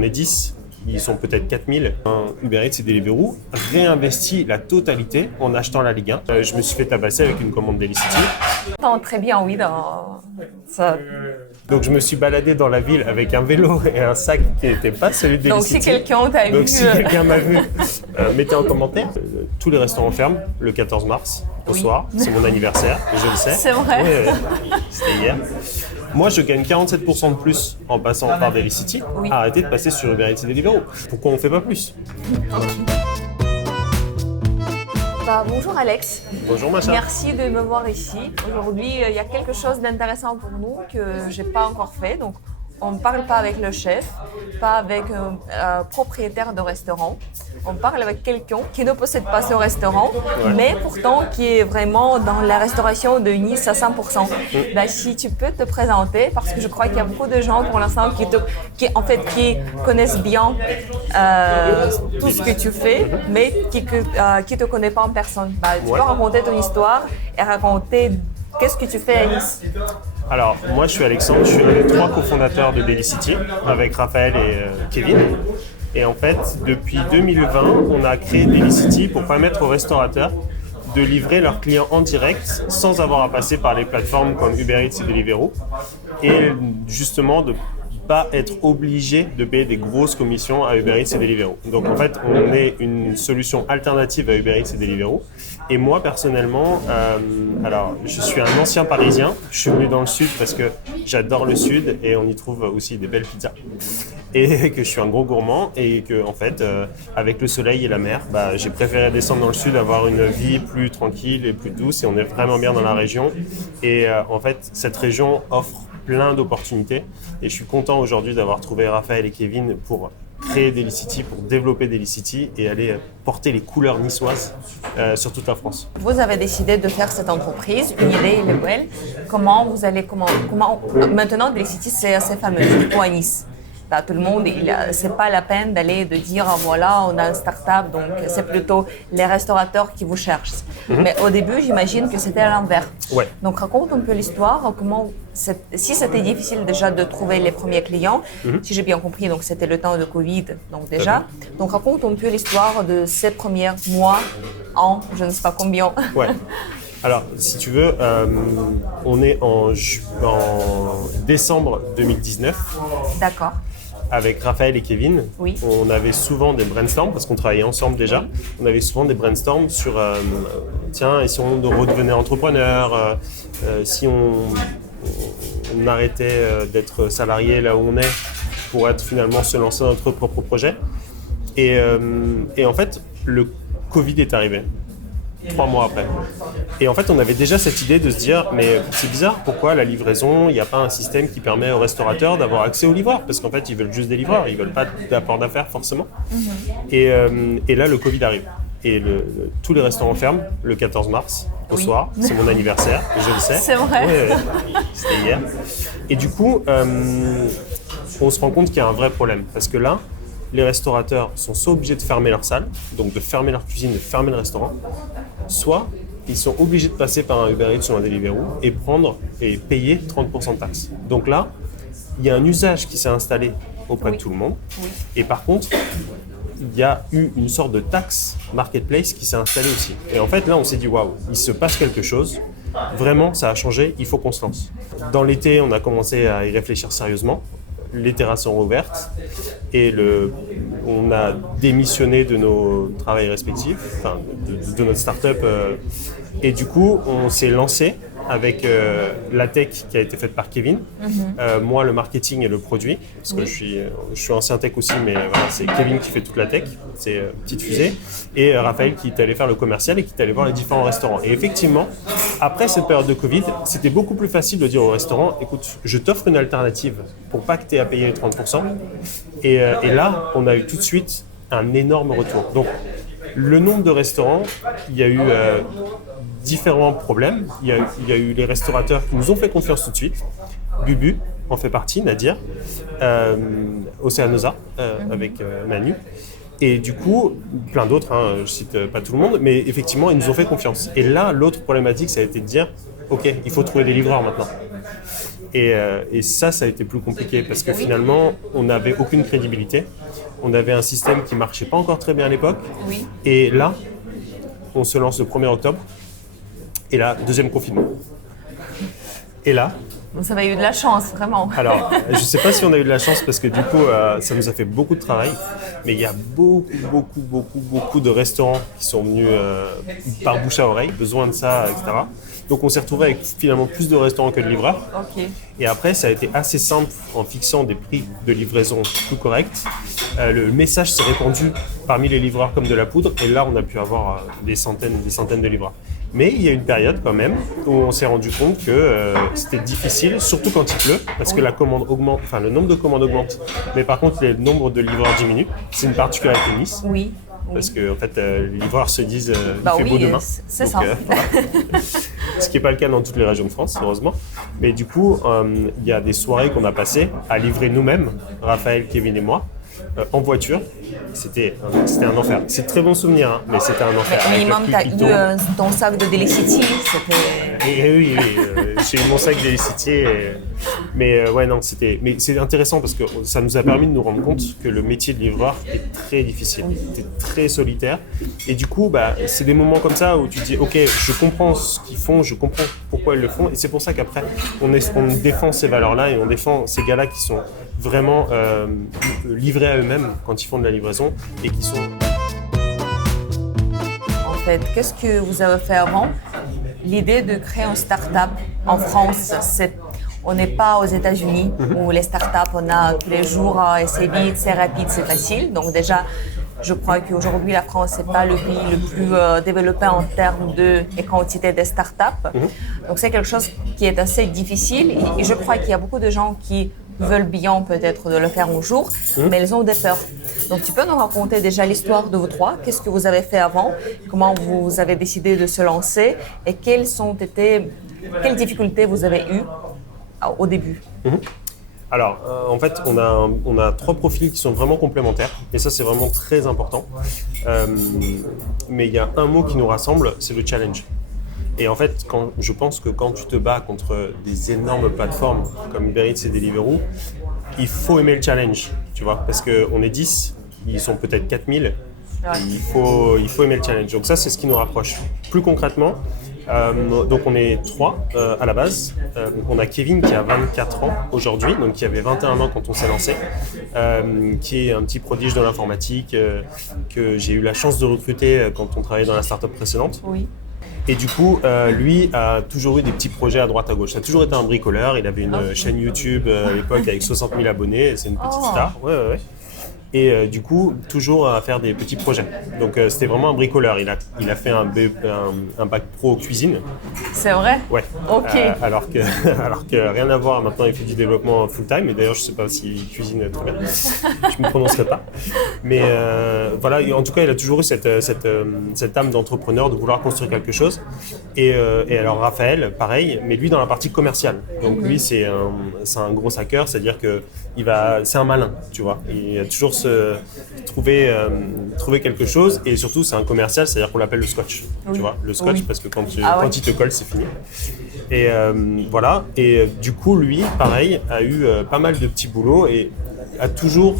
on est 10. Ils sont peut-être 4000. Uber Eats et Deliveroo réinvestit la totalité en achetant la Ligue 1. Je me suis fait tabasser avec une commande Delicity. Très bien, oui. Ça... Donc je me suis baladé dans la ville avec un vélo et un sac qui n'était pas celui de Delicity. Donc si quelqu'un t'a vu... Donc si quelqu'un m'a vu, mettez en commentaire. Tous les restaurants ferment le 14 mars au soir. C'est mon anniversaire, je le sais. C'est vrai. Oui, c'était hier. Moi, je gagne 47% de plus en passant par Delicity. Arrêtez de passer sur Uber Eats et Deliveroo. Pourquoi on ne fait pas plus? Bonjour Alex. Bonjour Macha. Merci de me voir ici. Aujourd'hui, il y a quelque chose d'intéressant pour nous que je n'ai pas encore fait. Donc, on ne parle pas avec le chef, pas avec un propriétaire de restaurant. On parle avec quelqu'un qui ne possède pas ce restaurant, mais pourtant qui est vraiment dans la restauration de Nice à 100%. Si tu peux te présenter, parce que je crois qu'il y a beaucoup de gens pour l'instant qui connaissent bien tout ce que tu fais, mais qui ne te connaissent pas en personne. Tu peux raconter ton histoire et raconter qu'est-ce que tu fais à Nice. Alors, moi, je suis Alexandre, je suis l'un des 3 cofondateurs de Delicity avec Raphaël et Kevin. Et en fait, depuis 2020, on a créé Delicity pour permettre aux restaurateurs de livrer leurs clients en direct sans avoir à passer par les plateformes comme Uber Eats et Deliveroo. Et justement, de pas être obligé de payer des grosses commissions à Uber Eats et Deliveroo. Donc en fait, on est une solution alternative à Uber Eats et Deliveroo. Et moi, personnellement, alors je suis un ancien Parisien. Je suis venu dans le Sud parce que j'adore le Sud et on y trouve aussi des belles pizzas. Et que je suis un gros gourmand et que, en fait, avec le soleil et la mer, j'ai préféré descendre dans le Sud, avoir une vie plus tranquille et plus douce. Et on est vraiment bien dans la région. Et en fait, cette région offre plein d'opportunités. Et je suis content aujourd'hui d'avoir trouvé Raphaël et Kevin pour créer Delicity, pour développer Delicity et aller porter les couleurs niçoises sur toute la France. Vous avez décidé de faire cette entreprise, une idée, il est belle. Comment maintenant Delicity c'est assez fameux, surtout à Nice. Tout le monde, c'est pas la peine d'aller de dire voilà, on a une start-up, donc c'est plutôt les restaurateurs qui vous cherchent. Mais au début, j'imagine que c'était à l'envers. Ouais. Donc raconte un peu l'histoire, si c'était difficile déjà de trouver les premiers clients, si j'ai bien compris, donc c'était le temps de Covid, donc déjà. Donc raconte un peu l'histoire de ces premiers mois, je ne sais pas combien. Ouais. Alors, si tu veux, on est en décembre 2019. D'accord. Avec Raphaël et Kevin, on avait souvent des brainstorms, parce qu'on travaillait ensemble déjà, on avait souvent des brainstorms sur tiens, et si on redevenait entrepreneur, si on arrêtait d'être salarié là où on est pour être finalement se lancer dans notre propre projet. Et en fait, le Covid est arrivé. 3 mois après. Et en fait, on avait déjà cette idée de se dire, mais c'est bizarre, pourquoi la livraison, il n'y a pas un système qui permet aux restaurateurs d'avoir accès aux livreurs? Parce qu'en fait, ils veulent juste des livreurs, ils ne veulent pas d'apport d'affaires forcément. Et là, le Covid arrive. Et tous les restaurants ferment le 14 mars au soir. C'est mon anniversaire, je le sais. C'est vrai. C'était hier. Et du coup, on se rend compte qu'il y a un vrai problème. Parce que là, les restaurateurs sont soit obligés de fermer leur salle, donc de fermer leur cuisine, de fermer le restaurant, soit ils sont obligés de passer par un Uber Eats ou un Deliveroo et payer 30% de taxes. Donc là, il y a un usage qui s'est installé auprès de tout le monde. Et par contre, il y a eu une sorte de taxe marketplace qui s'est installée aussi. Et en fait, là, on s'est dit, waouh, il se passe quelque chose. Vraiment, ça a changé, il faut qu'on se lance. Dans l'été, on a commencé à y réfléchir sérieusement. Les terrasses sont ouvertes et on a démissionné de nos travails respectifs, enfin de notre start-up. Et du coup, on s'est lancé avec la tech qui a été faite par Kevin, moi le marketing et le produit, parce que je suis ancien tech aussi, mais voilà, c'est Kevin qui fait toute la tech, c'est petite fusée, et Raphaël qui est allé faire le commercial et qui est allé voir les différents restaurants. Et effectivement, après cette période de Covid, c'était beaucoup plus facile de dire au restaurant, écoute, je t'offre une alternative pour pas que tu aies à payer les 30%. Et là, on a eu tout de suite un énorme retour. Donc, le nombre de restaurants, il y a eu différents problèmes. Il y a eu les restaurateurs qui nous ont fait confiance tout de suite. Bubu en fait partie, Nadir, Océanosa avec Manu. Et du coup, plein d'autres, je cite pas tout le monde, mais effectivement, ils nous ont fait confiance. Et là, l'autre problématique, ça a été de dire, OK, il faut trouver des livreurs maintenant. Et ça a été plus compliqué parce que finalement, on n'avait aucune crédibilité. On avait un système qui marchait pas encore très bien à l'époque. Oui. Et là, on se lance le 1er octobre. Et là, deuxième confinement. Et là... Vous avez eu de la chance, vraiment. Alors, je ne sais pas si on a eu de la chance parce que du coup, ça nous a fait beaucoup de travail. Mais il y a beaucoup de restaurants qui sont venus par bouche à oreille, besoin de ça, etc. Donc on s'est retrouvé avec finalement plus de restaurants que de livreurs. Ok. Et après, ça a été assez simple en fixant des prix de livraison plus corrects. Le message s'est répandu parmi les livreurs comme de la poudre. Et là, on a pu avoir des centaines de livreurs. Mais il y a une période quand même où on s'est rendu compte que c'était difficile, surtout quand il pleut, parce que la commande augmente, enfin le nombre de commandes augmente, mais par contre le nombre de livreurs diminue. C'est une particularité de Nice. Oui. Parce que en fait, les livreurs se disent il fait beau demain. C'est donc, ça. Voilà. Ce qui n'est pas le cas dans toutes les régions de France, heureusement. Mais du coup, il y a des soirées qu'on a passées à livrer nous-mêmes, Raphaël, Kevin et moi, en voiture. C'était un enfer. C'est de très bons souvenirs, hein, mais c'était un enfer. Mais minimum, tu as eu ton sac de Delicity. Oui, j'ai eu mon sac Delicity. Mais ouais, non, mais c'est intéressant parce que ça nous a permis de nous rendre compte que le métier de livreur est très difficile, c'est très solitaire. Et du coup, c'est des moments comme ça où tu te dis, ok, je comprends ce qu'ils font, je comprends pourquoi ils le font. Et c'est pour ça qu'après, on défend ces valeurs-là et on défend ces gars-là qui sont vraiment livrés à eux-mêmes quand ils font de la livraison et qui sont... En fait, qu'est-ce que vous avez fait avant? L'idée de créer une start-up en France, on n'est pas aux États-Unis où les start-up, on a tous les jours, c'est vite, c'est rapide, c'est facile. Donc déjà, je crois qu'aujourd'hui, la France, c'est pas le pays le plus développé en termes de quantité de start-up. Donc c'est quelque chose qui est assez difficile et je crois qu'il y a beaucoup de gens qui veulent bien peut-être de le faire un jour, mais ils ont des peurs. Donc tu peux nous raconter déjà l'histoire de vous trois, qu'est-ce que vous avez fait avant, comment vous avez décidé de se lancer et quelles difficultés vous avez eues au début. Alors, en fait, on a 3 profils qui sont vraiment complémentaires, et ça, c'est vraiment très important. Mais il y a un mot qui nous rassemble, c'est le challenge. Et en fait, je pense que quand tu te bats contre des énormes plateformes comme Uber Eats et Deliveroo, il faut aimer le challenge, tu vois, parce qu'on est 10, ils sont peut-être 4000, il faut aimer le challenge. Donc ça, c'est ce qui nous rapproche. Plus concrètement, donc on est 3 à la base. On a Kevin qui a 24 ans aujourd'hui, donc qui avait 21 ans quand on s'est lancé, qui est un petit prodige de l'informatique que j'ai eu la chance de recruter quand on travaillait dans la start-up précédente. Oui. Et du coup, lui a toujours eu des petits projets à droite à gauche. Ça a toujours été un bricoleur. Il avait une chaîne YouTube à l'époque avec 60 000 abonnés. C'est une petite star. Ouais. Et du coup, toujours à faire des petits projets. Donc c'était vraiment un bricoleur. Il a fait un bac pro cuisine. C'est vrai? Ouais. Ok. Alors que rien à voir, maintenant il fait du développement full-time. Et d'ailleurs, je ne sais pas s'il cuisine très bien. Je ne me prononcerai pas. Mais voilà, en tout cas, il a toujours eu cette âme d'entrepreneur, de vouloir construire quelque chose. Et alors Raphaël, pareil, mais lui dans la partie commerciale. Donc lui, c'est un gros hacker, c'est-à-dire que c'est un malin, tu vois. Il a toujours trouver quelque chose, et surtout c'est un commercial, c'est-à-dire qu'on l'appelle le scotch, tu vois, le scotch, parce que quand il te colle, c'est fini. Et voilà, et du coup lui, pareil, a eu pas mal de petits boulots et a toujours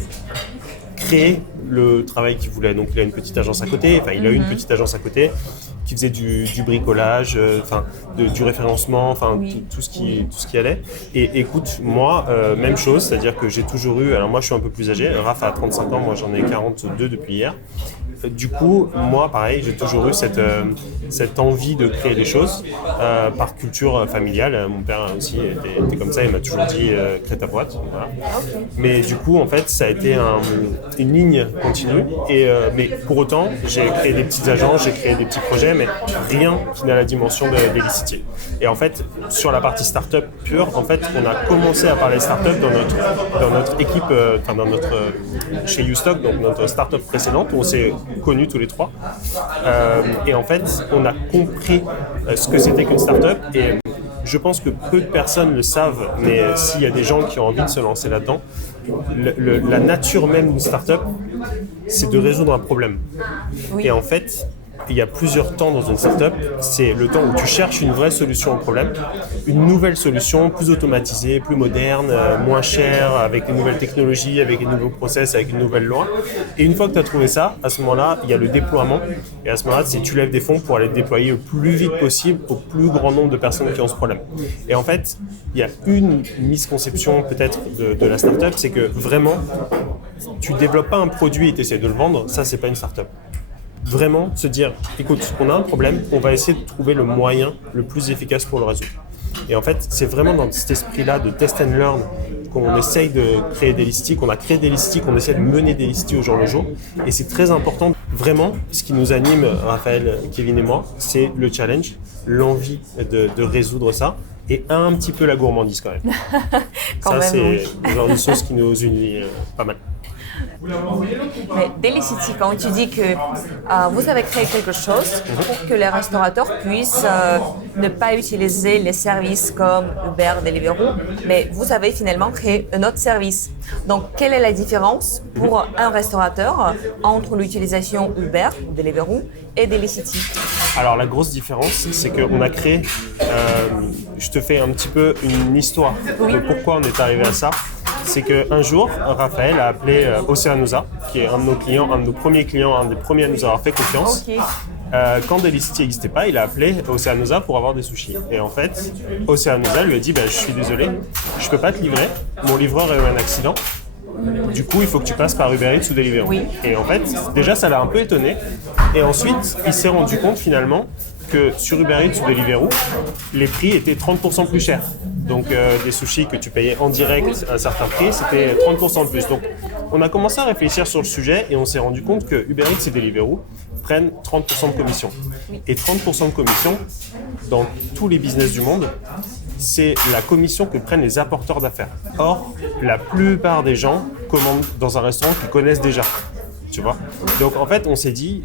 créé le travail qu'il voulait. Donc il a une petite agence à côté, il a eu une petite agence à côté qui faisait du bricolage, du référencement, tout ce qui allait. Et écoute, moi, même chose, c'est-à-dire que j'ai toujours eu, alors moi je suis un peu plus âgé, Raph a 35 ans, moi j'en ai 42 depuis hier. Du coup, moi, pareil, j'ai toujours eu cette envie de créer des choses par culture familiale. Mon père aussi était comme ça, il m'a toujours dit crée ta boîte. Voilà. Mais du coup, en fait, ça a été une ligne continue. Mais pour autant, j'ai créé des petites agences, j'ai créé des petits projets, mais rien qui n'a la dimension d'Elicity. Et en fait, sur la partie start-up pure, en fait, on a commencé à parler start-up dans notre équipe, chez YouStock, donc notre start-up précédente, où on s'est connus tous les 3. Et en fait, on a compris ce que c'était qu'une start-up. Et je pense que peu de personnes le savent, mais s'il y a des gens qui ont envie de se lancer là-dedans, la nature même d'une start-up, c'est de résoudre un problème. Oui. Et en fait, il y a plusieurs temps dans une startup. C'est le temps où tu cherches une vraie solution au problème, une nouvelle solution plus automatisée, plus moderne, moins chère, avec une nouvelle technologie, avec un nouveau process, avec une nouvelle loi. Et une fois que tu as trouvé ça, à ce moment-là, il y a le déploiement. Et à ce moment-là, tu lèves des fonds pour aller déployer le plus vite possible au plus grand nombre de personnes qui ont ce problème. Et en fait, il y a une misconception peut-être de la startup, c'est que vraiment, tu développes pas un produit et tu essaies de le vendre, ça c'est pas une startup. Vraiment se dire, écoute, on a un problème, on va essayer de trouver le moyen le plus efficace pour le résoudre. Et en fait, c'est vraiment dans cet esprit-là de test and learn qu'on essaye de créer des listiques, on a créé des listiques, on essaie de mener des listiques au jour le jour. Et c'est très important, vraiment, ce qui nous anime, Raphaël, Kevin et moi, c'est le challenge, l'envie de résoudre ça. Et un petit peu la gourmandise quand même. C'est le genre de sauce qui nous unit pas mal. Mais Delicity, quand tu dis que vous avez créé quelque chose pour que les restaurateurs puissent ne pas utiliser les services comme Uber, Deliveroo, mais vous avez finalement créé un autre service. Donc, quelle est la différence pour un restaurateur entre l'utilisation Uber, Deliveroo et Delicity? Alors, la grosse différence, c'est qu'on a créé, je te fais un petit peu une histoire de pourquoi on est arrivé à ça. C'est qu'un jour, Raphaël a appelé Oceanusa, qui est un de nos clients, un de nos premiers clients, un des premiers à nous avoir fait confiance. Okay. Quand Delicity n'existait pas, il a appelé Oceanusa pour avoir des sushis. Et en fait, Oceanusa lui a dit je suis désolé, je peux pas te livrer, mon livreur a eu un accident. Du coup, il faut que tu passes par Uber Eats ou Deliveroo. Oui. Et en fait, déjà, ça l'a un peu étonné. Et ensuite, il s'est rendu compte finalement que sur Uber Eats ou Deliveroo, les prix étaient 30% plus chers. Donc, des sushis que tu payais en direct à un certain prix, c'était 30% de plus. Donc, on a commencé à réfléchir sur le sujet et on s'est rendu compte que Uber Eats et Deliveroo prennent 30% de commission. Et 30% de commission, dans tous les business du monde, c'est la commission que prennent les apporteurs d'affaires. Or, la plupart des gens commandent dans un restaurant qu'ils connaissent déjà. Tu vois ? Donc en fait, on s'est dit,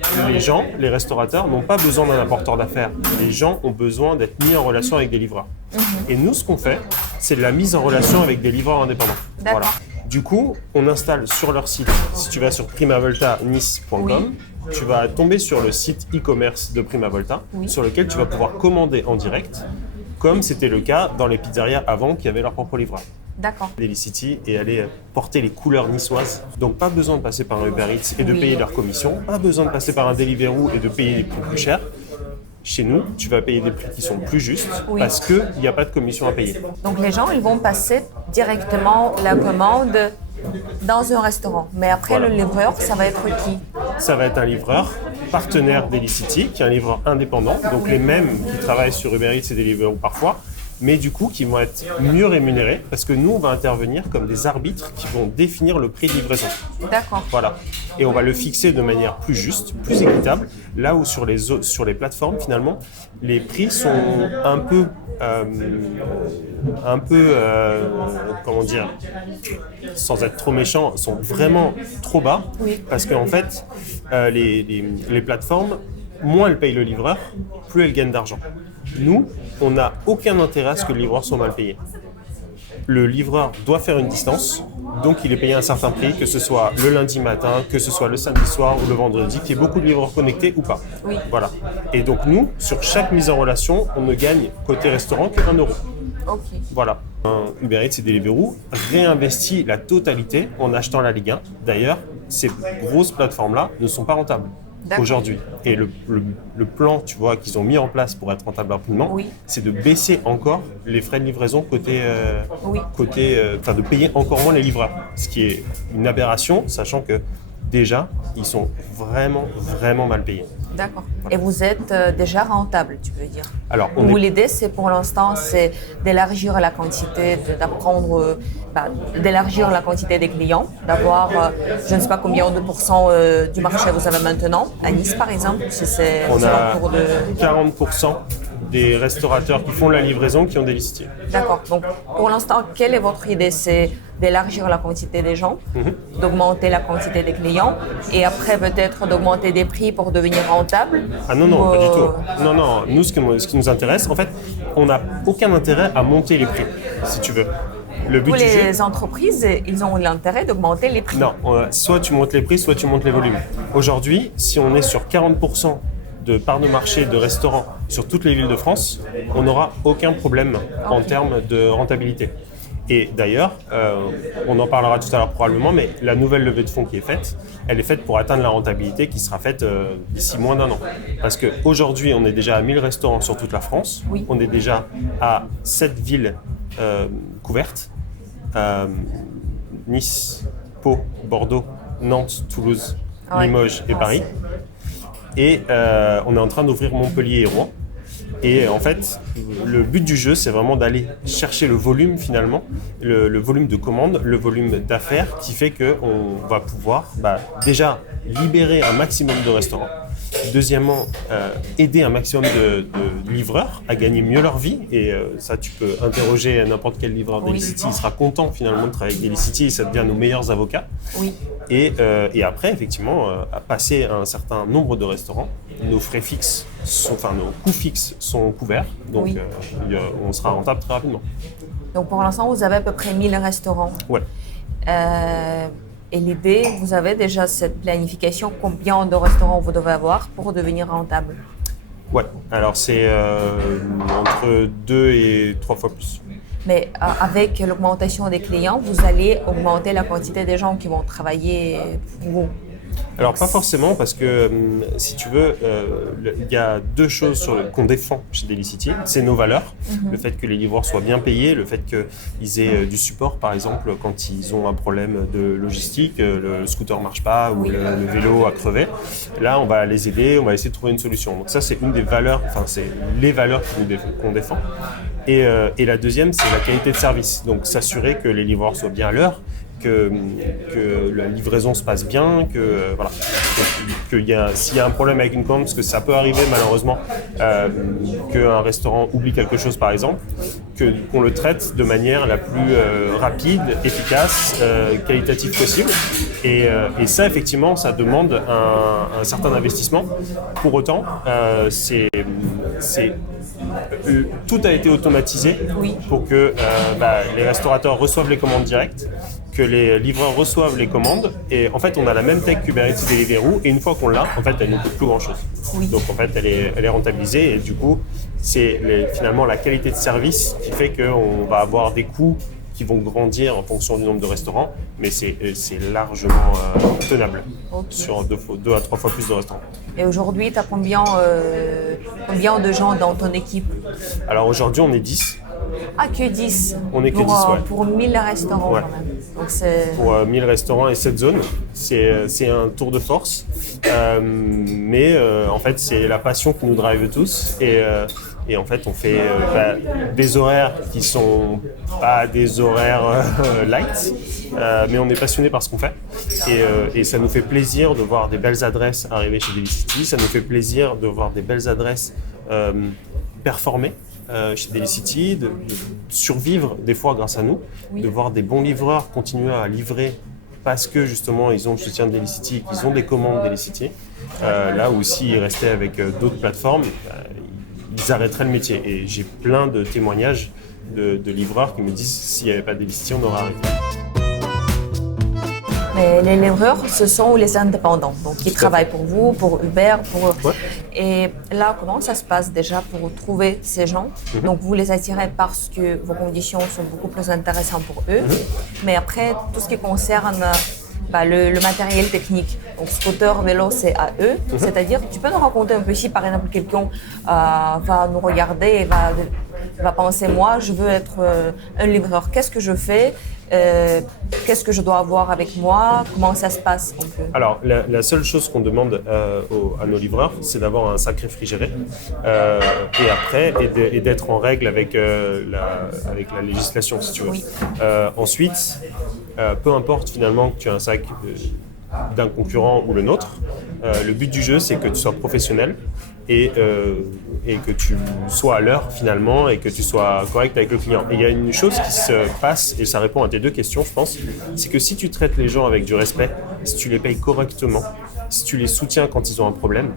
les restaurateurs n'ont pas besoin d'un apporteur d'affaires. Les gens ont besoin d'être mis en relation avec des livreurs. Et nous, ce qu'on fait, c'est de la mise en relation avec des livreurs indépendants. D'accord. Voilà. Du coup, on installe sur leur site, si tu vas sur primavoltanice.com, tu vas tomber sur le site e-commerce de Primavolta, sur lequel tu vas pouvoir commander en direct, comme c'était le cas dans les pizzerias avant qui avaient leur propre livreur. D'accord. Delicity et aller porter les couleurs niçoises. Donc pas besoin de passer par un Uber Eats et de payer leur commission, pas besoin de passer par un Deliveroo et de payer des prix plus chers. Chez nous, tu vas payer des prix qui sont plus justes parce qu'il n'y a pas de commission à payer. Donc les gens, ils vont passer directement la commande dans un restaurant. Mais après, le livreur, ça va être qui? Ça va être un livreur partenaire Delicity, qui est un livreur indépendant, donc les mêmes qui travaillent sur Uber Eats et Deliveroo parfois, mais du coup qui vont être mieux rémunérés parce que nous, on va intervenir comme des arbitres qui vont définir le prix de livraison. D'accord. Voilà. Et on va le fixer de manière plus juste, plus équitable, là où sur les plateformes, finalement, les prix sont un peu comment dire, sans être trop méchant, sont vraiment trop bas, parce qu'en fait, les plateformes, moins elles payent le livreur, plus elles gagnent d'argent. Nous, on n'a aucun intérêt à ce que le livreur soit mal payé. Le livreur doit faire une distance, donc il est payé un certain prix, que ce soit le lundi matin, que ce soit le samedi soir ou le vendredi, qu'il y ait beaucoup de livreurs connectés ou pas. Oui. Voilà. Et donc nous, sur chaque mise en relation, on ne gagne côté restaurant que 1 €. Ok. Voilà. Uber Eats et Deliveroo réinvestit la totalité en achetant la Ligue 1. D'ailleurs, ces grosses plateformes-là ne sont pas rentables. D'accord. Aujourd'hui. Et le plan, tu vois, qu'ils ont mis en place pour être rentable rapidement, c'est de baisser encore les frais de livraison de payer encore moins les livreurs. Ce qui est une aberration, sachant que déjà, ils sont vraiment, vraiment mal payés. D'accord. Et vous êtes déjà rentable, tu veux dire? Alors, l'idée, c'est pour l'instant, c'est d'élargir la quantité, d'élargir la quantité des clients, d'avoir, je ne sais pas combien de pourcents du marché vous avez maintenant, à Nice par exemple, si c'est on a autour de 40% des restaurateurs qui font la livraison qui ont des listiers. D'accord. Donc, pour l'instant, quelle est votre idée? C'est d'élargir la quantité des gens, d'augmenter la quantité des clients et après peut-être d'augmenter des prix pour devenir rentable? Ah non, pas du tout. Non, nous, ce qui nous intéresse, en fait, on n'a aucun intérêt à monter les prix, si tu veux. Le but Tous du jeu, les entreprises, ils ont l'intérêt d'augmenter les prix. Non, soit tu montes les prix, soit tu montes les volumes. Aujourd'hui, si on est sur 40% de part de marché de restaurants sur toutes les villes de France, on n'aura aucun problème en termes de rentabilité. Et d'ailleurs, on en parlera tout à l'heure probablement, mais la nouvelle levée de fonds qui est faite, elle est faite pour atteindre la rentabilité qui sera faite d'ici moins d'1 an. Parce qu'aujourd'hui, on est déjà à 1000 restaurants sur toute la France, on est déjà à 7 villes couvertes, Nice, Pau, Bordeaux, Nantes, Toulouse, Limoges et Paris. Et on est en train d'ouvrir Montpellier et Rouen. Et en fait, le but du jeu, c'est vraiment d'aller chercher le volume finalement, le volume de commandes, le volume d'affaires qui fait qu'on va pouvoir déjà libérer un maximum de restaurants. Deuxièmement, aider un maximum de livreurs à gagner mieux leur vie. Et ça, tu peux interroger n'importe quel livreur d'Elicity, il sera content finalement de travailler avec d'Elicity et ça devient nos meilleurs avocats. Oui. Et après, effectivement, à passer à un certain nombre de restaurants, nos frais fixes, nos coûts fixes sont couverts. Donc, on sera rentable très rapidement. Donc, pour l'instant, vous avez à peu près 1000 restaurants. Ouais. Et l'idée, vous avez déjà cette planification, combien de restaurants vous devez avoir pour devenir rentable? Ouais, alors c'est entre 2 et 3 fois plus. Mais avec l'augmentation des clients, vous allez augmenter la quantité des gens qui vont travailler pour vous. Alors pas forcément parce que si tu veux, il y a deux choses qu'on défend chez d'Elicity, c'est nos valeurs, le fait que les livreurs soient bien payés, le fait qu'ils aient du support par exemple quand ils ont un problème de logistique, le scooter marche pas ou le vélo a crevé. Là on va les aider, on va essayer de trouver une solution. Donc ça c'est une des valeurs, c'est les valeurs qu'on défend. Et la deuxième c'est la qualité de service, donc s'assurer que les livreurs soient bien à l'heure, que la livraison se passe bien, s'il y a un problème avec une commande, parce que ça peut arriver malheureusement qu'un restaurant oublie quelque chose par exemple, qu'on le traite de manière la plus rapide, efficace, qualitative possible. Et ça effectivement, ça demande un certain investissement. Pour autant, tout a été automatisé pour que les restaurateurs reçoivent les commandes directes, que les livreurs reçoivent les commandes et en fait on a la même tech Kubernetes Deliveroo et une fois qu'on l'a, en fait elle ne coûte plus grand chose. Donc en fait elle est rentabilisée et du coup c'est finalement la qualité de service qui fait qu'on va avoir des coûts qui vont grandir en fonction du nombre de restaurants, mais c'est largement tenable sur 2 à 3 fois plus de restaurants. Et aujourd'hui, tu as combien de gens dans ton équipe? Alors aujourd'hui, on est 10. Ah, que 10? On est que 10, ouais. Pour 1000 restaurants quand même. Donc pour 1000 restaurants et 7 zones, c'est un tour de force. Mais en fait, c'est la passion qui nous drive tous. Et en fait, on fait des horaires qui sont pas des horaires light, mais on est passionné par ce qu'on fait. Et ça nous fait plaisir de voir des belles adresses arriver chez d'Elicity. Ça nous fait plaisir de voir des belles adresses performer chez d'Elicity, de survivre des fois grâce à nous, de voir des bons livreurs continuer à livrer parce que justement ils ont le soutien de d'Elicity, qu'ils ont des commandes d'Elicity. Là où s'ils restaient avec d'autres plateformes, ils arrêteraient le métier. Et j'ai plein de témoignages de livreurs qui me disent s'il n'y avait pas d'Elicity, on aurait arrêté. Mais les livreurs, ce sont les indépendants, donc qui travaillent pour vous, pour Uber, Et là, comment ça se passe déjà pour trouver ces gens? Donc vous les attirez parce que vos conditions sont beaucoup plus intéressantes pour eux. Mais après, tout ce qui concerne le matériel technique, donc scooter, vélo, c'est à eux. C'est-à-dire, tu peux nous raconter un peu si par exemple quelqu'un va nous regarder et va penser, moi, je veux être un livreur. Qu'est-ce que je fais? Qu'est-ce que je dois avoir avec moi? Comment ça se passe un peu? Alors, la seule chose qu'on demande à nos livreurs, c'est d'avoir un sac réfrigéré et après, et d'être en règle avec la législation, si tu veux. Ensuite, peu importe finalement que tu aies un sac d'un concurrent ou le nôtre, le but du jeu, c'est que tu sois professionnel et que tu sois à l'heure finalement et que tu sois correct avec le client. Et il y a une chose qui se passe, et ça répond à tes deux questions, je pense, c'est que si tu traites les gens avec du respect, si tu les payes correctement, si tu les soutiens quand ils ont un problème,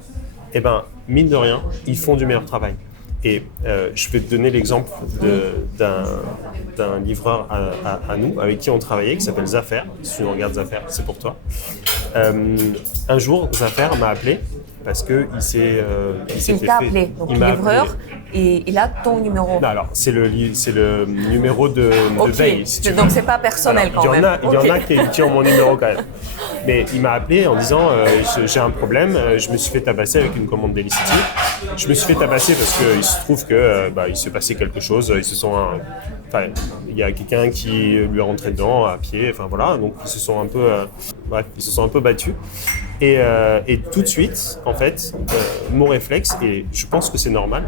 eh ben, mine de rien, ils font du meilleur travail. Et je vais te donner l'exemple d'un livreur à nous, avec qui on travaillait, qui s'appelle Zafer. Si tu regardes Zafer, c'est pour toi. Un jour, Zafer m'a appelé parce qu'il s'était t'a fait... appelé, donc il m'a livreur, appelé. et il a ton numéro. Non, alors, c'est le numéro de Ok, veille, si tu veux. donc c'est pas personnel Alors, quand même. Il y en Ok. a qui ont mon numéro quand même. Mais il m'a appelé en disant j'ai un problème, je me suis fait tabasser avec une commande d'Elicity. Je me suis fait tabasser parce qu'il se trouve que il s'est passé quelque chose. Il y a quelqu'un qui lui est rentré dedans à pied. Enfin voilà, donc ils se sont un peu battus. Et tout de suite, en fait, mon réflexe, et je pense que c'est normal,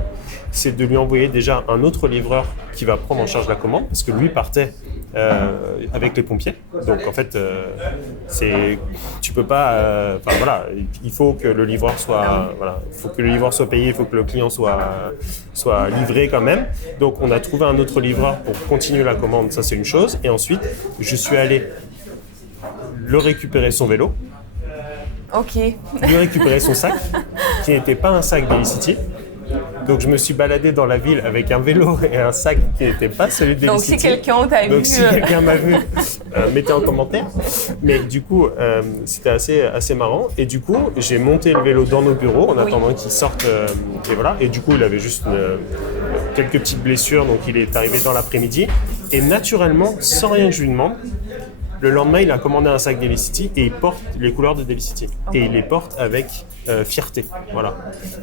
c'est de lui envoyer déjà un autre livreur qui va prendre en charge la commande, parce que lui partait avec les pompiers. Donc en fait, tu peux pas. Il faut que le livreur soit, il faut que le livreur soit payé, il faut que le client soit livré quand même. Donc on a trouvé un autre livreur pour continuer la commande, ça c'est une chose. Et ensuite, je suis allé le récupérer son vélo. Ok. Lui récupérer son sac, qui n'était pas un sac d'Elicity. Donc je me suis baladé dans la ville avec un vélo et un sac qui n'était pas celui d'Elicity. Donc si quelqu'un t'a vu... Donc si quelqu'un m'a vu, mettez en commentaire. Mais du coup, c'était assez marrant. Et du coup, j'ai monté le vélo dans nos bureaux en attendant qu'il sorte. Et voilà. Et du coup, il avait juste quelques petites blessures, donc il est arrivé dans l'après-midi. Et naturellement, sans rien que je lui demande, le lendemain, il a commandé un sac d'Elicity et il porte les couleurs de Delicity. Okay. Et il les porte avec fierté. Voilà.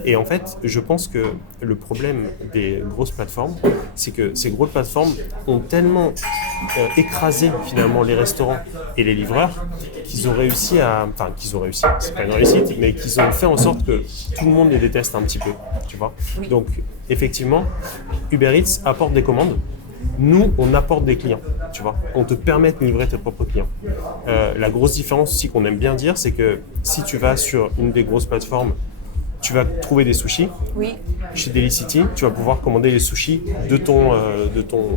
Et en fait, je pense que le problème des grosses plateformes, c'est que ces grosses plateformes ont tellement écrasé finalement les restaurants et les livreurs qu'ils ont réussi, c'est pas une réussite, mais qu'ils ont fait en sorte que tout le monde les déteste un petit peu. Tu vois. Oui. Donc, effectivement, Uber Eats apporte des commandes. Nous, on apporte des clients, tu vois. On te permet de livrer tes propres clients. La grosse différence aussi qu'on aime bien dire, c'est que si tu vas sur une des grosses plateformes, tu vas trouver des sushis. Oui. Chez Delicity, tu vas pouvoir commander les sushis de ton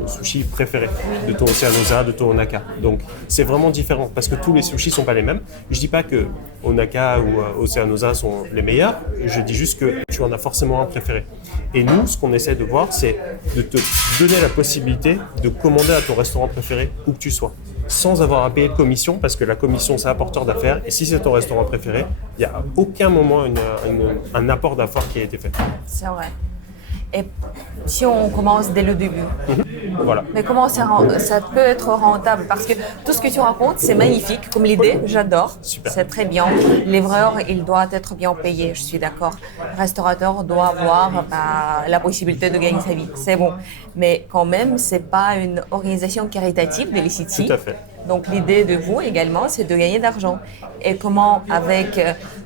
sushi préféré, de ton Oceanosa, de ton Onaka. Donc, c'est vraiment différent parce que tous les sushis sont pas les mêmes. Je dis pas que Onaka ou Oceanosa sont les meilleurs. Je dis juste que tu en as forcément un préféré. Et nous, ce qu'on essaie de voir, c'est de te donner la possibilité de commander à ton restaurant préféré où que tu sois, sans avoir à payer de commission, parce que la commission, c'est un apporteur d'affaires. Et si c'est ton restaurant préféré, il n'y a à aucun moment un apport d'affaires qui a été fait. C'est vrai. Et si on commence dès le début, voilà. Mais comment ça peut être rentable? Parce que tout ce que tu racontes, c'est magnifique comme l'idée, j'adore. Super. C'est très bien. Livreur, il doit être bien payé, je suis d'accord. Restaurateur doit avoir la possibilité de gagner sa vie, c'est bon. Mais quand même, c'est pas une organisation caritative d'Elicity. Tout à fait. Donc l'idée de vous également, c'est de gagner d'argent. Et comment, avec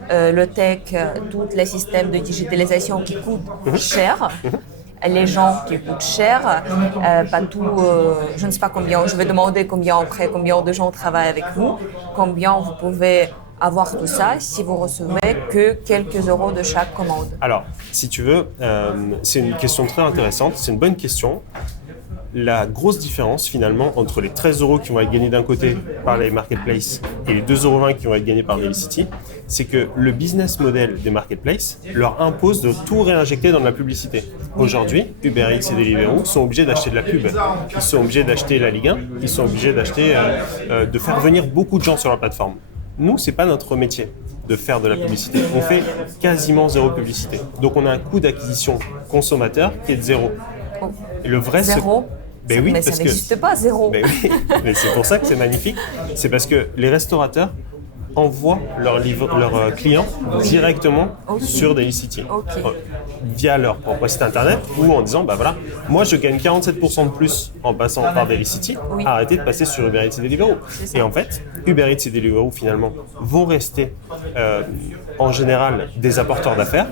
le tech, tout le système de digitalisation qui coûte cher, les gens qui coûtent cher, pas tout, je ne sais pas combien, je vais demander combien de gens travaillent avec vous, combien vous pouvez avoir tout ça si vous recevez que quelques euros de chaque commande. Alors, si tu veux, c'est une question très intéressante, c'est une bonne question. La grosse différence finalement entre les 13 euros qui vont être gagnés d'un côté par les marketplaces et les 2,20 euros qui vont être gagnés par Delicity, c'est que le business model des marketplaces leur impose de tout réinjecter dans de la publicité. Aujourd'hui, Uber Eats et Deliveroo sont obligés d'acheter de la pub. Ils sont obligés d'acheter la Ligue 1, ils sont obligés d'acheter, de faire venir beaucoup de gens sur la plateforme. Nous, c'est pas notre métier de faire de la publicité. On fait quasiment zéro publicité. Donc on a un coût d'acquisition consommateur qui est de zéro. Et le vrai zéro. Ben oui, mais parce ça n'existe pas, zéro. Ben oui, mais c'est pour ça que c'est magnifique. C'est parce que les restaurateurs envoient leurs clients directement sur Delicity, via leur propre site internet ou en disant, bah voilà, moi je gagne 47% de plus en passant par Delicity, arrêtez de passer sur Uber Eats et Deliveroo. Et en fait, Uber Eats et Deliveroo finalement vont rester en général des apporteurs d'affaires.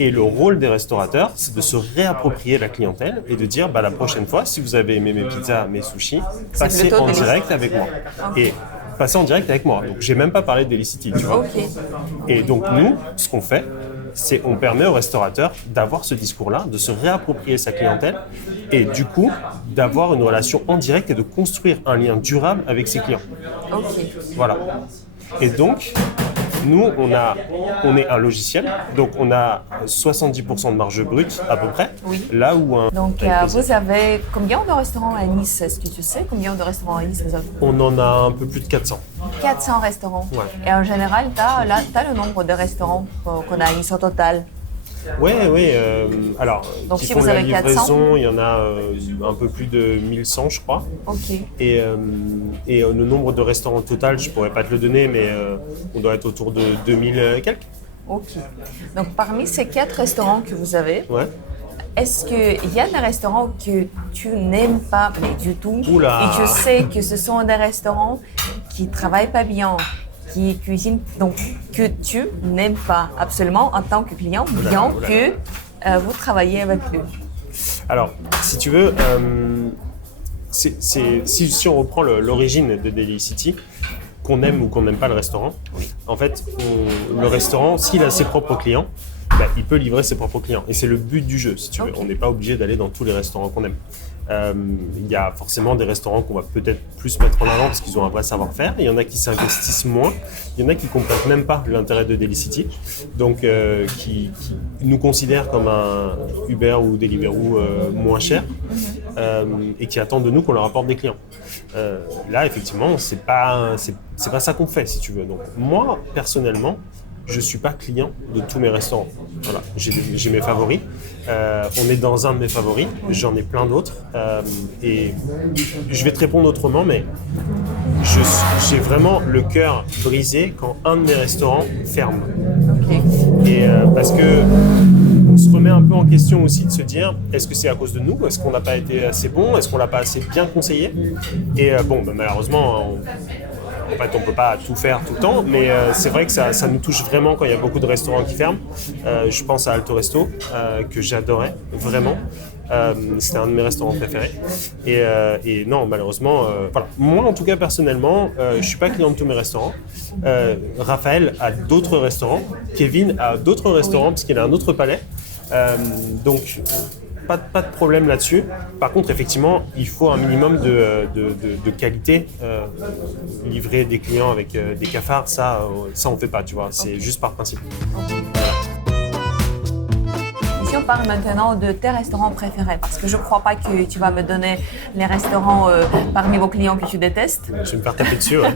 Et le rôle des restaurateurs, c'est de se réapproprier la clientèle et de dire, bah, la prochaine fois, si vous avez aimé mes pizzas, mes sushis, passez en direct avec moi. Et passez en direct avec moi. Donc, j'ai même pas parlé de Delicity, tu vois. Et donc, nous, ce qu'on fait, c'est on permet aux restaurateurs d'avoir ce discours-là, de se réapproprier sa clientèle et du coup, d'avoir une relation en direct et de construire un lien durable avec ses clients. Voilà. Et donc, nous, on est un logiciel, donc on a 70% de marge brute à peu près. Là où donc, vous avez combien de restaurants à Nice? Est-ce que tu sais combien de restaurants à Nice vous avez? On en a un peu plus de 400. 400 restaurants. Ouais. Et en général, tu as le nombre de restaurants qu'on a mis au total. Oui. Alors, Donc, qui si font vous la avez 400, livraison, il y en a un peu plus de 1100, je crois. ok. Et le nombre de restaurants total, je pourrais pas te le donner, mais on doit être autour de 2000 et quelques. Ok. Donc, parmi ces 4 restaurants que vous avez, Ouais. est-ce qu'il y a des restaurants que tu n'aimes pas mais du tout? Oula. Et tu sais que ce sont des restaurants qui travaillent pas bien, qui cuisinent, donc que tu n'aimes pas absolument en tant que client, bien Oula. que vous travaillez avec eux. Alors, si tu veux, si on reprend l'origine de Daily City, qu'on aime ou qu'on n'aime pas le restaurant, en fait, le restaurant, s'il a ses propres clients, il peut livrer ses propres clients. Et c'est le but du jeu, si tu veux. Ok. On n'est pas obligé d'aller dans tous les restaurants qu'on aime. Il y a forcément des restaurants qu'on va peut-être plus mettre en avant parce qu'ils ont un vrai savoir-faire. Il y en a qui s'investissent moins. Il y en a qui ne comprennent même pas l'intérêt de Daily City. Donc, qui nous considèrent comme un Uber ou Deliveroo moins cher et qui attendent de nous qu'on leur apporte des clients. Là, effectivement, c'est pas ça qu'on fait, si tu veux. Donc, moi, personnellement, je ne suis pas client de tous mes restaurants. Voilà, j'ai mes favoris. On est dans un de mes favoris. J'en ai plein d'autres. Et je vais te répondre autrement, mais j'ai vraiment le cœur brisé quand un de mes restaurants ferme. Ok. Et parce que on se remet un peu en question aussi de se dire, est-ce que c'est à cause de nous? Est-ce qu'on n'a pas été assez bon? Est-ce qu'on l'a pas assez bien conseillé? Et malheureusement, en fait, on ne peut pas tout faire tout le temps, mais c'est vrai que ça nous touche vraiment quand il y a beaucoup de restaurants qui ferment. Je pense à Alto Resto, que j'adorais vraiment. C'était un de mes restaurants préférés. Et non, malheureusement, voilà. Moi, en tout cas, personnellement, je ne suis pas client de tous mes restaurants. Raphaël a d'autres restaurants. Kevin a d'autres restaurants, parce qu'il a un autre palais. Donc, pas de problème là-dessus. Par contre, effectivement, il faut un minimum de qualité. Livrer des clients avec des cafards, ça on ne fait pas, tu vois. C'est juste par principe. Si on parle maintenant de tes restaurants préférés, parce que je ne crois pas que tu vas me donner les restaurants parmi vos clients que tu détestes. Je vais me faire taper dessus, ouais.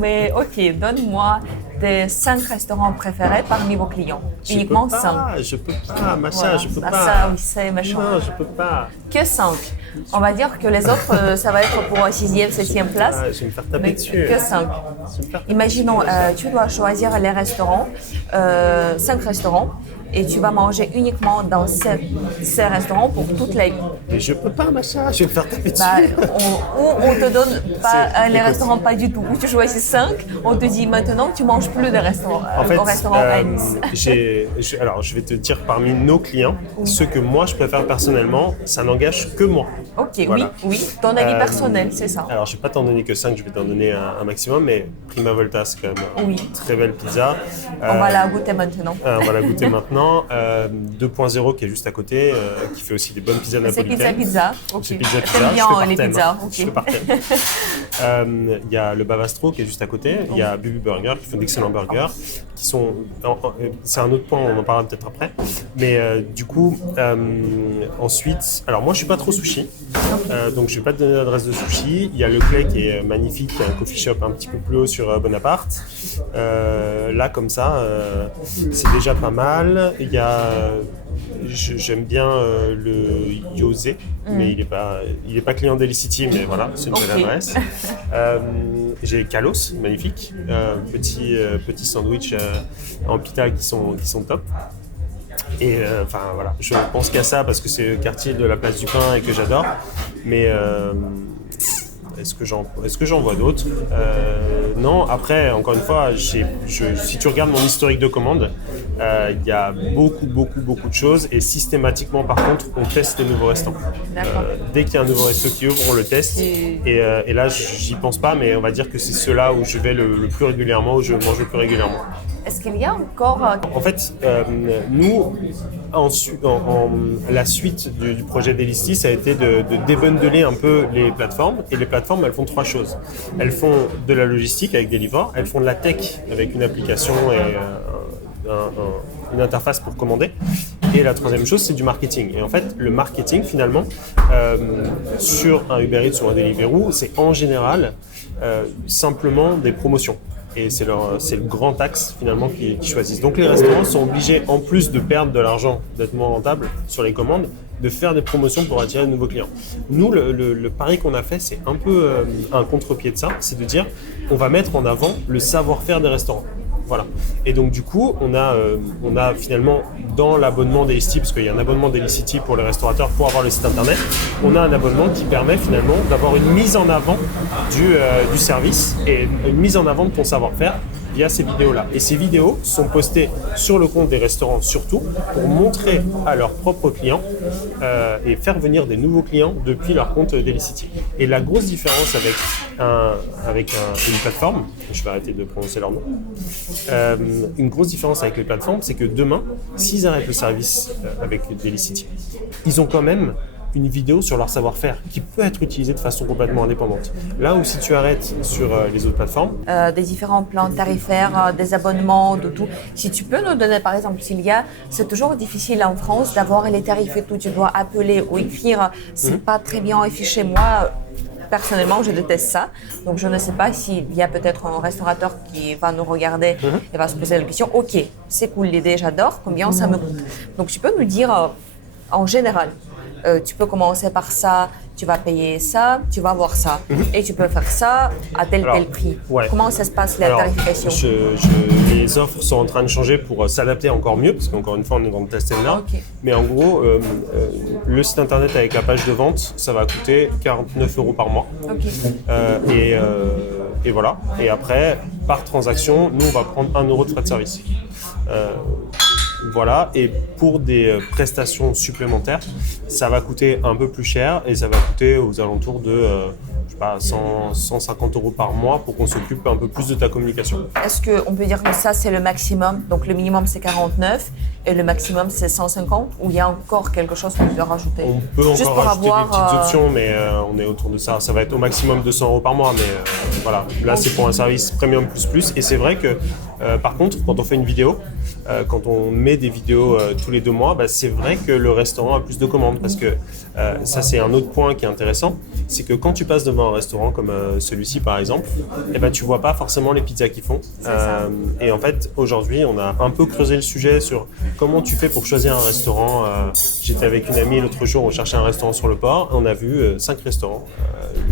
Mais ok, donne-moi tes 5 restaurants préférés parmi vos clients. Uniquement 5. Je peux pas, Macha, Voilà. je peux Ah, pas. ça, oui, c'est méchant. Non, je peux pas. Que 5. On va dire que les autres, ça va être pour 6e, 7e place. Ah, je vais me faire taper Mais dessus. que 5. Imaginons, tu dois choisir les restaurants, 5 restaurants, et tu vas manger uniquement dans ces restaurants pour toute la vie. Mais je peux pas, Macha, je vais me faire taper dessus. Ou on te donne pas les écoute. restaurants pas du tout. Ou tu choisis 5, on te dit maintenant tu manges plus de restaurants, En fait, au restaurant à Nice. alors je vais te dire parmi nos clients, ceux que moi je préfère personnellement, ça n'engage que moi. Ok, Voilà. oui, ton avis personnel, c'est ça. Alors je vais pas t'en donner que 5, je vais t'en donner un maximum, mais Prima Volta c'est quand même Oui. une très belle pizza. On va la goûter maintenant. On va la goûter maintenant. 2.0 qui est juste à côté, qui fait aussi des bonnes pizzas C'est napolitaines. pizza. Ok. C'est pizza. T'aimes Je bien fais par les thème, pizzas. hein. Ok. Je fais par thème. Il y a le Bavastro qui est juste à côté. Il y a Bubu Burger qui font d'excellents burgers. Qui sont, c'est un autre point, on en parlera peut-être après. Mais du coup, ensuite, alors moi je suis pas trop sushi, donc je vais pas te donner l'adresse de sushi. Il y a le Clay qui est magnifique, qui est un coffee shop un petit peu plus haut sur Bonaparte. Là comme ça, c'est déjà pas mal. Il y a j'aime bien le Yosé, mais il est pas client Daily City, mais voilà, c'est une belle adresse. J'ai Kalos, magnifique, petit sandwich en pita qui sont top. Et enfin voilà, je pense qu'à ça parce que c'est le quartier de la place du Pain et que j'adore. Mais est-ce que j'en vois d'autres? Non, après, encore une fois, si tu regardes mon historique de commande, il y a beaucoup de choses et systématiquement, par contre, on teste les nouveaux restants. Dès qu'il y a un nouveau resto qui ouvre, on le teste. Et là, j'y pense pas, mais on va dire que c'est ceux-là où je vais le plus régulièrement, où je mange le plus régulièrement. Est-ce qu'il y a encore... En fait, nous, la suite du projet Delisty, ça a été de débundeler un peu les plateformes. Et les plateformes, elles font 3 choses. Elles font de la logistique avec Deliveroo, elles font de la tech avec une application et une interface pour commander. Et la troisième chose, c'est du marketing. Et en fait, le marketing, finalement, sur un Uber Eats ou un Deliveroo, c'est en général simplement des promotions. Et c'est le grand axe finalement qu'ils choisissent. Donc les restaurants sont obligés, en plus de perdre de l'argent, d'être moins rentables sur les commandes, de faire des promotions pour attirer de nouveaux clients. Nous, le pari qu'on a fait, c'est un peu un contre-pied de ça, c'est de dire on va mettre en avant le savoir-faire des restaurants. Voilà. Et donc du coup, on a finalement dans l'abonnement Delicity, parce qu'il y a un abonnement Delicity pour les restaurateurs pour avoir le site internet, on a un abonnement qui permet finalement d'avoir une mise en avant du service et une mise en avant de ton savoir-faire via ces vidéos-là. Et ces vidéos sont postées sur le compte des restaurants surtout pour montrer à leurs propres clients et faire venir des nouveaux clients depuis leur compte Delicity. Et la grosse différence avec une plateforme, je vais arrêter de prononcer leur nom, une grosse différence avec les plateformes, c'est que demain, s'ils arrêtent le service avec Delicity, ils ont quand même une vidéo sur leur savoir-faire qui peut être utilisée de façon complètement indépendante. Là où si tu arrêtes sur les autres plateformes... des différents plans tarifaires, des abonnements, de tout. Si tu peux nous donner par exemple, Sylvia, c'est toujours difficile en France d'avoir les tarifs et tout. Tu dois appeler ou écrire, c'est pas très bien affiché. Moi, personnellement, je déteste ça. Donc je ne sais pas s'il y a peut-être un restaurateur qui va nous regarder et va se poser la question, ok, c'est cool l'idée, j'adore, combien ça me coûte? Donc tu peux nous dire en général, tu peux commencer par ça, tu vas payer ça, tu vas avoir ça. Et tu peux faire ça à tel prix. Ouais. Comment ça se passe, la tarification? Les offres sont en train de changer pour s'adapter encore mieux, parce qu'encore une fois, on est dans le test and learn. Okay. Mais en gros, le site internet avec la page de vente, ça va coûter 49 € par mois. Okay. Et voilà. Et après, par transaction, nous, on va prendre 1 € de frais de service. Voilà, et pour des prestations supplémentaires, ça va coûter un peu plus cher et ça va coûter aux alentours de 150 € par mois pour qu'on s'occupe un peu plus de ta communication. Est-ce qu'on peut dire que ça, c'est le maximum? Donc le minimum, c'est 49 et le maximum, c'est 150? Ou il y a encore quelque chose qu'on peut rajouter? On peut encore rajouter des petites options, mais on est autour de ça. Ça va être au maximum 200 € par mois, mais voilà. Là, c'est pour un service premium plus. Et c'est vrai que, par contre, quand on fait une vidéo, quand on met des vidéos tous les 2 mois, c'est vrai que le restaurant a plus de commandes parce que ça, c'est un autre point qui est intéressant. C'est que quand tu passes devant un restaurant comme celui-ci par exemple, tu vois pas forcément les pizzas qu'ils font. Et en fait, aujourd'hui, on a un peu creusé le sujet sur comment tu fais pour choisir un restaurant. J'étais avec une amie l'autre jour, on cherchait un restaurant sur le port, et on a vu 5 restaurants,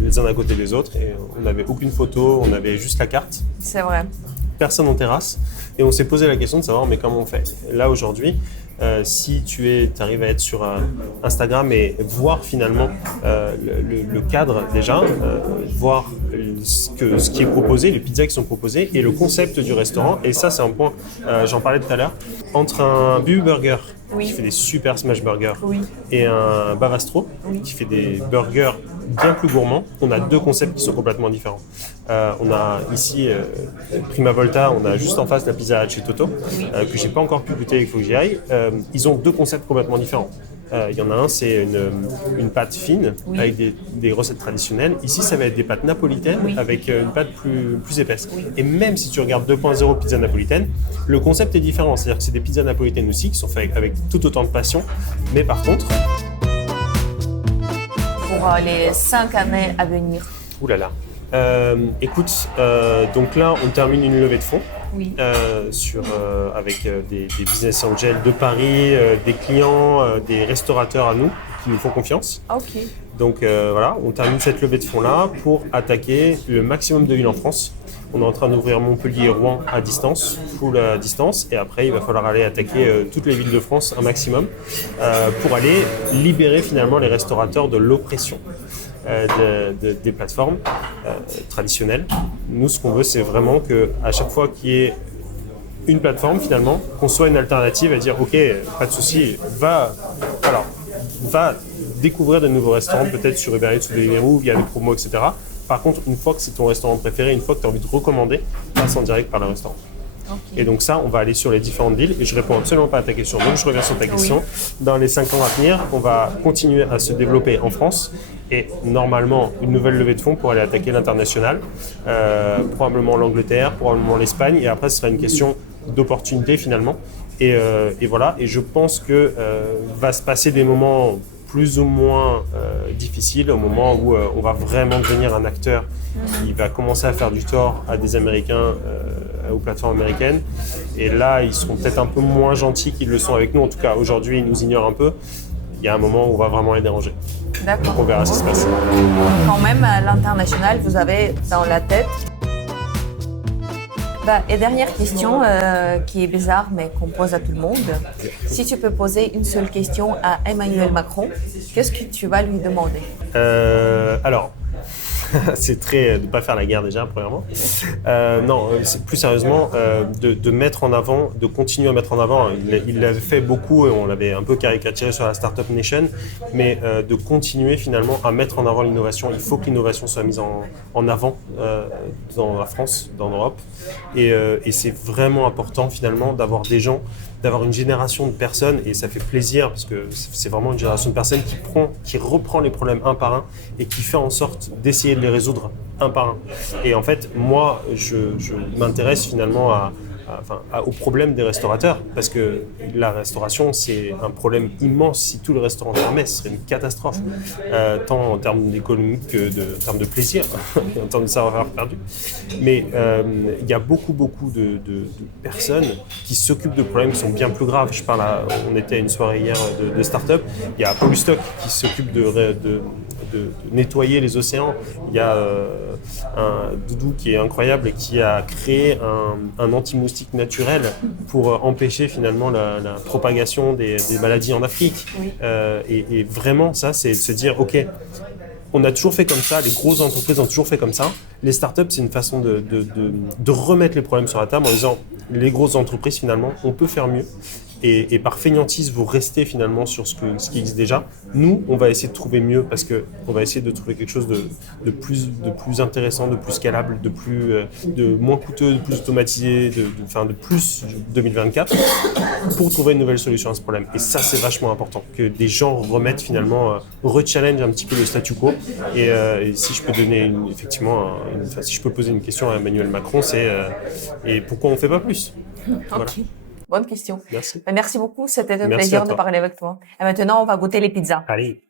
les uns à côté des autres, et on n'avait aucune photo, on avait juste la carte. C'est vrai. Personne en terrasse, et on s'est posé la question de savoir mais comment on fait. Là aujourd'hui, si tu arrives à être sur Instagram et voir finalement le cadre déjà, voir ce qui est proposé, les pizzas qui sont proposées et le concept du restaurant. Et ça, c'est un point, j'en parlais tout à l'heure, entre un Bu Burger qui fait des super smash burgers et un Bavastro qui fait des burgers bien plus gourmands, on a 2 concepts qui sont complètement différents. On a ici Prima Volta, on a juste en face la pizza chez Toto, que j'ai pas encore pu goûter, il faut que j'y aille. Ils ont 2 concepts complètement différents. Il y en a un, c'est une pâte fine avec des recettes traditionnelles. Ici, ça va être des pâtes napolitaines avec une pâte plus épaisse. Et même si tu regardes 2.0 pizza napolitaine, le concept est différent. C'est-à-dire que c'est des pizzas napolitaines aussi qui sont faites avec tout autant de passion. Mais par contre... Pour les 5 années à venir. Ouh là là. Écoute, donc là, on termine une levée de fonds avec des business angels de Paris, des clients, des restaurateurs à nous qui nous font confiance. Ok. Donc voilà, on termine cette levée de fonds-là pour attaquer le maximum de villes en France. On est en train d'ouvrir Montpellier et Rouen à distance, full à distance, et après il va falloir aller attaquer toutes les villes de France un maximum pour aller libérer finalement les restaurateurs de l'oppression des plateformes traditionnelles. Nous, ce qu'on veut, c'est vraiment qu'à chaque fois qu'il y ait une plateforme, finalement, qu'on soit une alternative à dire « Ok, pas de souci, va découvrir de nouveaux restaurants, peut-être sur Uber Eats ou Deliveroo, via des promos, etc. » Par contre, une fois que c'est ton restaurant préféré, une fois que tu as envie de recommander, passe en direct par le restaurant. Okay. Et donc ça, on va aller sur les différentes villes et je réponds absolument pas à ta question. Donc je reviens sur ta question. Dans les 5 ans à venir, on va continuer à se développer en France et normalement une nouvelle levée de fonds pour aller attaquer l'international, probablement l'Angleterre, probablement l'Espagne et après ce sera une question d'opportunités finalement. Et voilà, et je pense que va se passer des moments plus ou moins difficiles, au moment où on va vraiment devenir un acteur qui va commencer à faire du tort à des Américains, aux plateformes américaines. Et là, ils seront peut-être un peu moins gentils qu'ils le sont avec nous. En tout cas, aujourd'hui, ils nous ignorent un peu. Il y a un moment où on va vraiment les déranger. D'accord. Donc on verra ce qui se passe. Quand même, à l'international, vous avez dans la tête. Et dernière question qui est bizarre mais qu'on pose à tout le monde. Si tu peux poser une seule question à Emmanuel Macron, qu'est-ce que tu vas lui demander? Alors, c'est très de ne pas faire la guerre déjà, premièrement. Non, c'est plus sérieusement de mettre en avant, de continuer à mettre en avant. Il l'avait fait beaucoup et on l'avait un peu caricaturé sur la Startup Nation, mais de continuer finalement à mettre en avant l'innovation. Il faut que l'innovation soit mise en avant dans la France, dans l'Europe. Et c'est vraiment important finalement d'avoir des gens, d'avoir une génération de personnes, et ça fait plaisir parce que c'est vraiment une génération de personnes qui reprend les problèmes un par un et qui fait en sorte d'essayer de les résoudre un par un. Et en fait, moi, je m'intéresse finalement au problème des restaurateurs, parce que la restauration, c'est un problème immense. Si tous les restaurants fermaient, ce serait une catastrophe, tant en termes d'économie que en termes de plaisir, en termes de savoir-faire perdu. Mais il y a beaucoup de personnes qui s'occupent de problèmes qui sont bien plus graves. On était à une soirée hier de start-up. Il y a Paul Stock qui s'occupe de nettoyer les océans. Il y a un doudou qui est incroyable et qui a créé un anti-moustique naturel pour empêcher finalement la propagation des maladies en Afrique. Oui. Et vraiment, ça, c'est de se dire, OK, on a toujours fait comme ça, les grosses entreprises ont toujours fait comme ça. Les startups, c'est une façon de remettre les problèmes sur la table en disant, les grosses entreprises, finalement, on peut faire mieux. Et par fainéantise, vous restez finalement sur ce qui existe déjà. Nous, on va essayer de trouver mieux, parce qu'on va essayer de trouver quelque chose de plus intéressant, de plus scalable, de moins coûteux, de plus automatisé, de plus 2024, pour trouver une nouvelle solution à ce problème. Et ça, c'est vachement important, que des gens remettent finalement, re-challenge un petit peu le statu quo. Et si je peux donner si je peux poser une question à Emmanuel Macron, c'est et pourquoi on ne fait pas plus? Voilà. Ok, bonne question. Merci. Merci beaucoup, c'était un Merci plaisir à de toi. parler avec toi. Et maintenant, on va goûter les pizzas. Allez.